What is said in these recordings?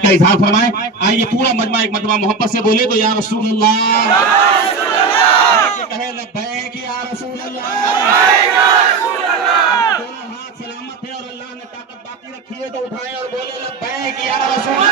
मोहब्बत का इजहार फरमाएं। आइए पूरा मजमा एक मरतबा मोहब्बत से बोले तो या रसूल अल्लाह कहे लब्बैक या रसूल अल्लाह। दोनों हाथ सलामत है और अल्लाह ने ताकत बाकी रखी है तो उठाएं और बोले लब्बैक या रसूल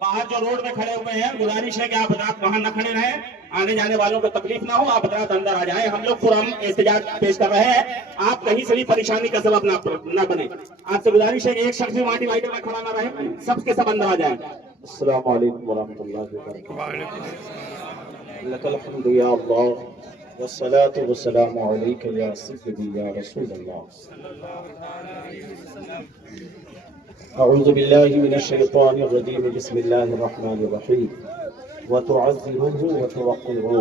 बाहर जो रोड में खड़े हुए हैं, गुजारिश है कि आप हजरात वहां न खड़े रहें, आने जाने वालों को तकलीफ ना हो, आप हजरात अंदर आ जाएं। हम लोग कुरान एहतजाज पेश कर रहे हैं, आप कहीं से भी परेशानी का सबब ना बने। आपसे गुजारिश है कि एक शख्स भी वहां डिवाइडर में खड़ा ना रहे, सबके सब अंदर आ जाए। अस्सलाम वालेकुम वरहमतुल्लाहि वबरकातुहू। लकल हम्दु या अल्लाह वस्सलातु वस्सलामु अलैका या सय्यदी या रसूल अल्लाह। अऊज़ु बिल्लाहि मिनश शैतानिर रजीम बिस्मिल्लाहिर रहमानिर रहीम व तुअज़्ज़िरूहु व तुवक़्क़िरूहु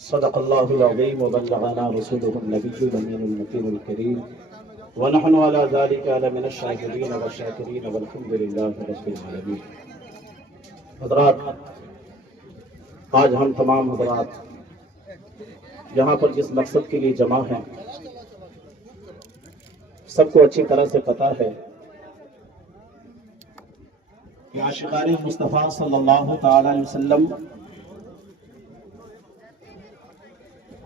सदक़ल्लाहुल अज़ीम व बल्लगना रसूलुहुन नबिय्युल अमीनुल मुकीमुल करीम व नहनु अला ज़ालिका लमिनश शाहिदीन व शाकिरीन वल्हम्दुलिल्लाहि रब्बिल आलमीन। हज़रात, आज हम तमाम हज़रात यहाँ पर जिस मकसद के लिए जमा हैं, सबको अच्छी तरह से पता है कि आशिक़ाने मुस्तफ़ा सल्लल्लाहु तआला अलैहि वसल्लम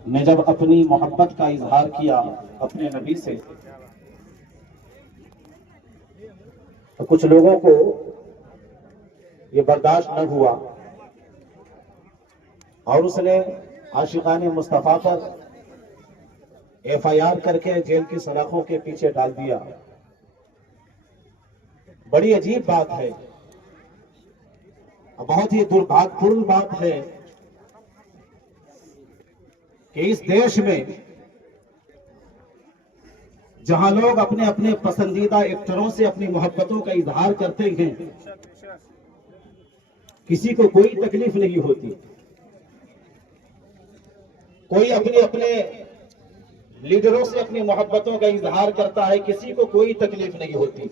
ने जब अपनी मोहब्बत का इजहार किया अपने नबी से, तो कुछ लोगों को ये बर्दाश्त न हुआ और उसने आशिक़ाने मुस्तफ़ा पर FIR करके जेल की सलाखों के पीछे डाल दिया। बड़ी अजीब बात है, बहुत ही दुर्भाग्यपूर्ण बात है कि इस देश में जहां लोग अपने अपने पसंदीदा एक्टरों से अपनी मोहब्बतों का इजहार करते हैं, किसी को कोई तकलीफ नहीं होती। कोई अपने अपने लीडरों से अपनी मोहब्बतों का इजहार करता है, किसी को कोई तकलीफ नहीं होती।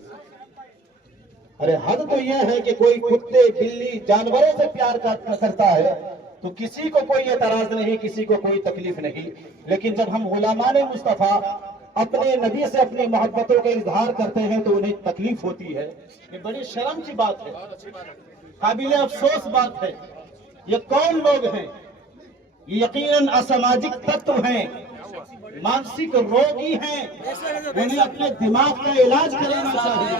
अरे हद तो यह है कि कोई कुत्ते बिल्ली जानवरों से प्यार करता है तो किसी को कोई एतराज नहीं, किसी को कोई तकलीफ नहीं। लेकिन जब हम गुलामाने मुस्तफ़ा अपने नबी से अपनी मोहब्बतों का इजहार करते हैं तो उन्हें तकलीफ होती है। ये बड़ी शर्म की बात है, काबिले अफसोस बात है। ये कौन लोग हैं? ये यकीनन असामाजिक तत्व हैं, मानसिक रोगी हैं, उन्हें अपने दिमाग का इलाज कराना चाहिए।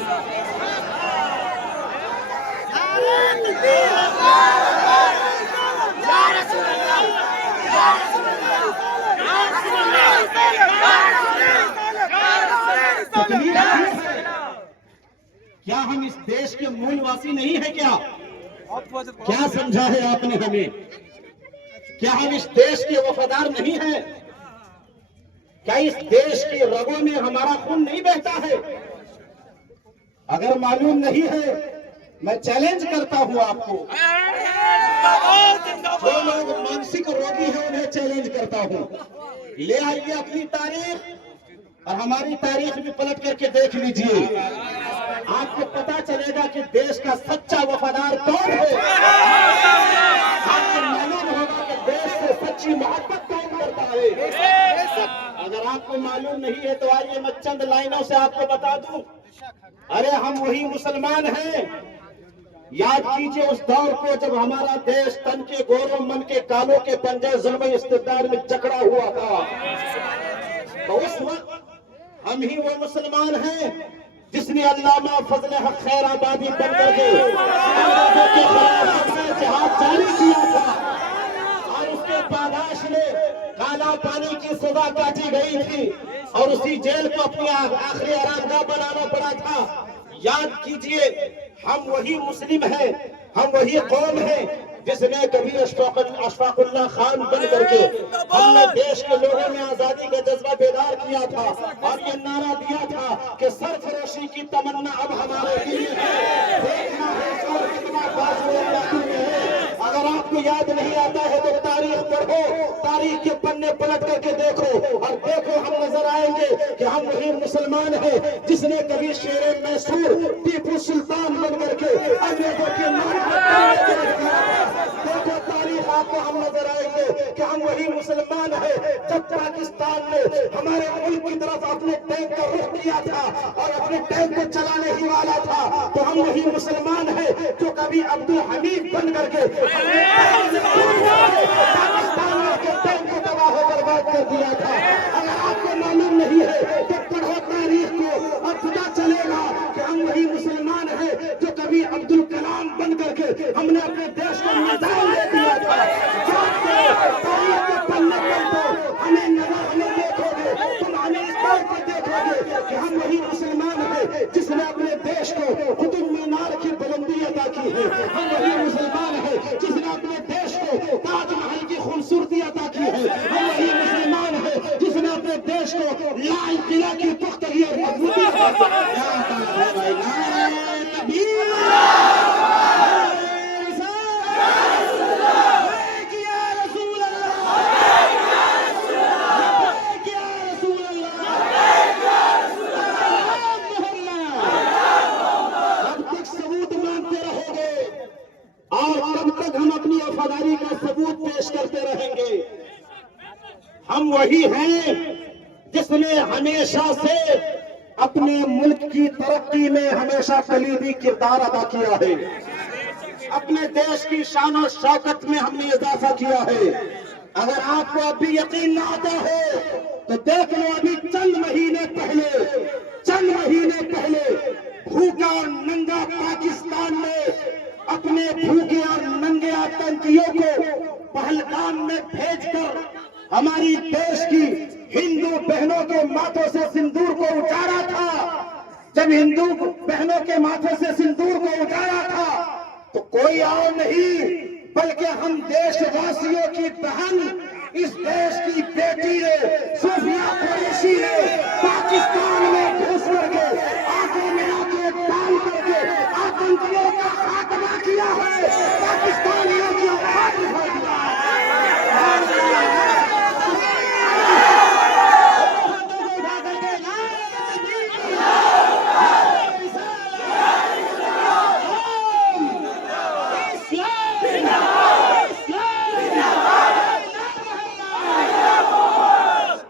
क्या हम इस देश के मूलवासी नहीं है? क्या समझा है आपने हमें? क्या हम इस देश के वफादार नहीं हैं? क्या इस देश की रगों में हमारा खून नहीं बहता है? अगर मालूम नहीं है, मैं चैलेंज करता हूं आपको, जो लोग मानसिक रोगी हैं उन्हें चैलेंज करता हूं। ले आइए अपनी तारीख और हमारी तारीख भी पलट करके देख लीजिए, आपको पता चलेगा कि देश का सच्चा वफादार कौन है। आपको मालूम होगा कि देश से सच्ची मोहब्बत कौन करता है। अगर आपको मालूम नहीं है तो आइए मैं चंद लाइनों से आपको बता दूं। अरे हम वही मुसलमान हैं। याद कीजिए उस दौर को जब हमारा देश तन के गोरों मन के कालों के पंजे जुल्म इस्तिबदार में जकड़ा हुआ था, तो उस वक्त हम ही वो मुसलमान हैं जिसने अल्लामा फजल हक खैराबादी बनकर के जिहाद जारी किया था और उसके पादाश में काला पानी की सजा काटी गई थी और उसी जेल को अपनी आखिरी आरामगाह बनाना पड़ा था। याद कीजिए, हम वही मुस्लिम हैं, हम वही कौम हैं जिसने कभी अशफाकुल्लाह खान बन करके हमने देश के लोगों में आजादी का जज्बा बेदार किया था और ये नारा दिया था कि सरफरोशी की तमन्ना अब हमारे दिल में है, देखना है और कितना बाजुए बाजू में है। अगर आपको याद नहीं आता है तो तारीख पढ़ो, तारीख के पन्ने पलट करके देखो और देखो हम नजर आएंगे कि हम वही मुसलमान हैं जिसने कभी शेर मैसूर टीपू सुल्तान बन करके अंग्रेजों के नाम पर देखो तारीख आपको हम नजर आएंगे कि हम वही मुसलमान हैं। जब पाकिस्तान ने हमारे मुल्क की तरफ अपने टैंक का रुख किया था और अपने टैंक को चलाने ही वाला था, तो हम वही मुसलमान हैं जो कभी अब्दुल हमीद बन करके पाकिस्तान के टैंक को तबाह बर्बाद कर दिया था। अगर आपको मालूम नहीं है तो पढ़ो तारीख को और पता चलेगा कि हम वही मुसलमान हैं जो कभी अब्दुल कलाम बन करके हमने अपने देश को मिसाइल दे दिया था। तारीख के पन्ने पर तो हमें नजर हमें देखोगे, तुम हमें इस बात पर देखोगे कि हम वही मुसलमान हैं जिसने अपने देश को कुतुब मीनार की बुलंदी अदा की है। हम वही मुसलमान हैं जिसने अपने देश को ताजमहल की खूबसूरती अदा की है। हम वही मुसलमान हैं जिसने अपने देश को लाल किला की पुख्तगी और मजबूती अदा की का सबूत पेश करते रहेंगे। हम वही हैं जिसने हमेशा से अपने मुल्क की तरक्की में हमेशा कलीदी किरदार अदा किया है। अपने देश की शान और शौकत में हमने इजाफा किया है। अगर आपको अभी यकीन न आता हो तो देख लो, अभी चंद महीने पहले भूखा और नंगा पाकिस्तान में अपने भूखे और नंगे आतंकियों को पहलगाम में भेजकर हमारी देश की हिंदू बहनों के माथों से सिंदूर को उतारा था। जब हिंदू बहनों के माथों से सिंदूर को उतारा था तो कोई और नहीं बल्कि हम देशवासियों की बहन, इस देश की बेटी ने, सूफिया कुरैशी ने पाकिस्तान में घुस करके आंखों में आंखें डाल करके आतंकियों का खात्मा किया है। पाकिस्तानियों की औकात दिखा दिया है।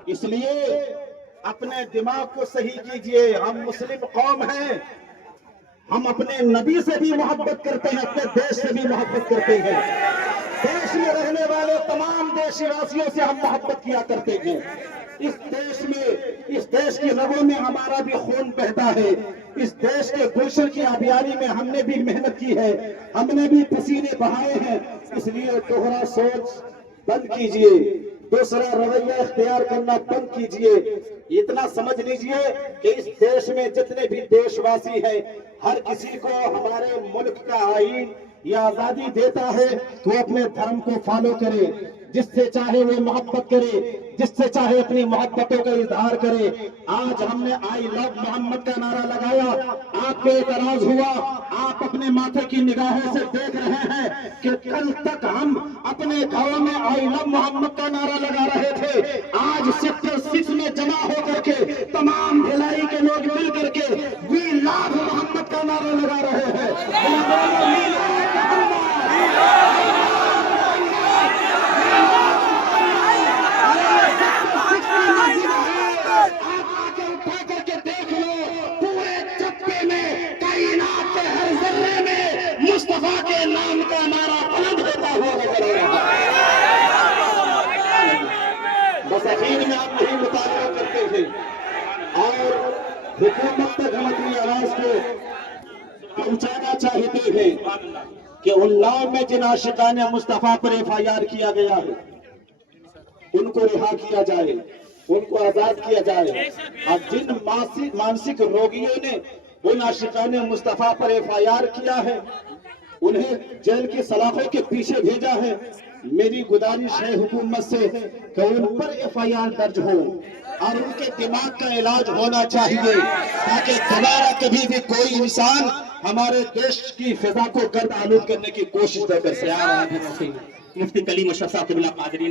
इसलिए अपने दिमाग को सही कीजिए। हम मुस्लिम कौम हैं, हम अपने नबी से भी मोहब्बत करते हैं, अपने देश से भी मोहब्बत करते हैं। देश में रहने वाले तमाम देशवासियों से हम मोहब्बत किया करते हैं। इस देश की रगों में हमारा भी खून बहता है। इस देश के गुलशन की आबियारी में हमने भी मेहनत की है, हमने भी पसीने बहाए हैं। इसलिए दोहरा सोच बंद कीजिए, दूसरा रवैया इख्तियार करना बंद कीजिए। इतना समझ लीजिए कि इस देश में जितने भी देशवासी हैं, हर किसी को हमारे मुल्क का आईन या आजादी देता है तो वो अपने धर्म को फॉलो करे, जिससे चाहे वो मोहब्बत करे, जिससे चाहे अपनी मोहब्बतों का इजहार करे। आज हमने आई लव मोहम्मद का नारा लगाया, आपको एतराज हुआ, आप अपने माथे की निगाहों से देख रहे हैं कि कल तक हम अपने घरों में आई लव मोहम्मद का नारा लगा रहे थे। आज सेक्टर 6 में जमा होकर के तमाम भिलाई के लोग मिल करके वी लव मोहम्मद का नारा लगा रहे हैं। मुस्तफा के नाम का नारा बुलंद होता हुआ नजर आ रहा है। बस आखिर में आप यही मुतालबा करते थे और हुकूमत तक हम अपनी आवाज को पहुंचाना चाहते थे कि उन्नाव में जिन आशिकाने मुस्तफा पर FIR किया गया है उनको रिहा किया जाए, उनको आजाद किया जाए। और जिन मानसिक रोगियों ने उन आशिकाने मुस्तफा पर FIR किया है उन्हें जेल की सलाखों के पीछे भेजा है। मेरी गुजारिश है हुकूमत से कि उन पर FIR दर्ज हो और उनके दिमाग का इलाज होना चाहिए ताकि दोबारा कभी भी कोई इंसान हमारे देश की फिजा को गर्द आलूद करने की कोशिश न कर सके। मुफ्ती कलीम अशरफ साहब क़िबला कादरी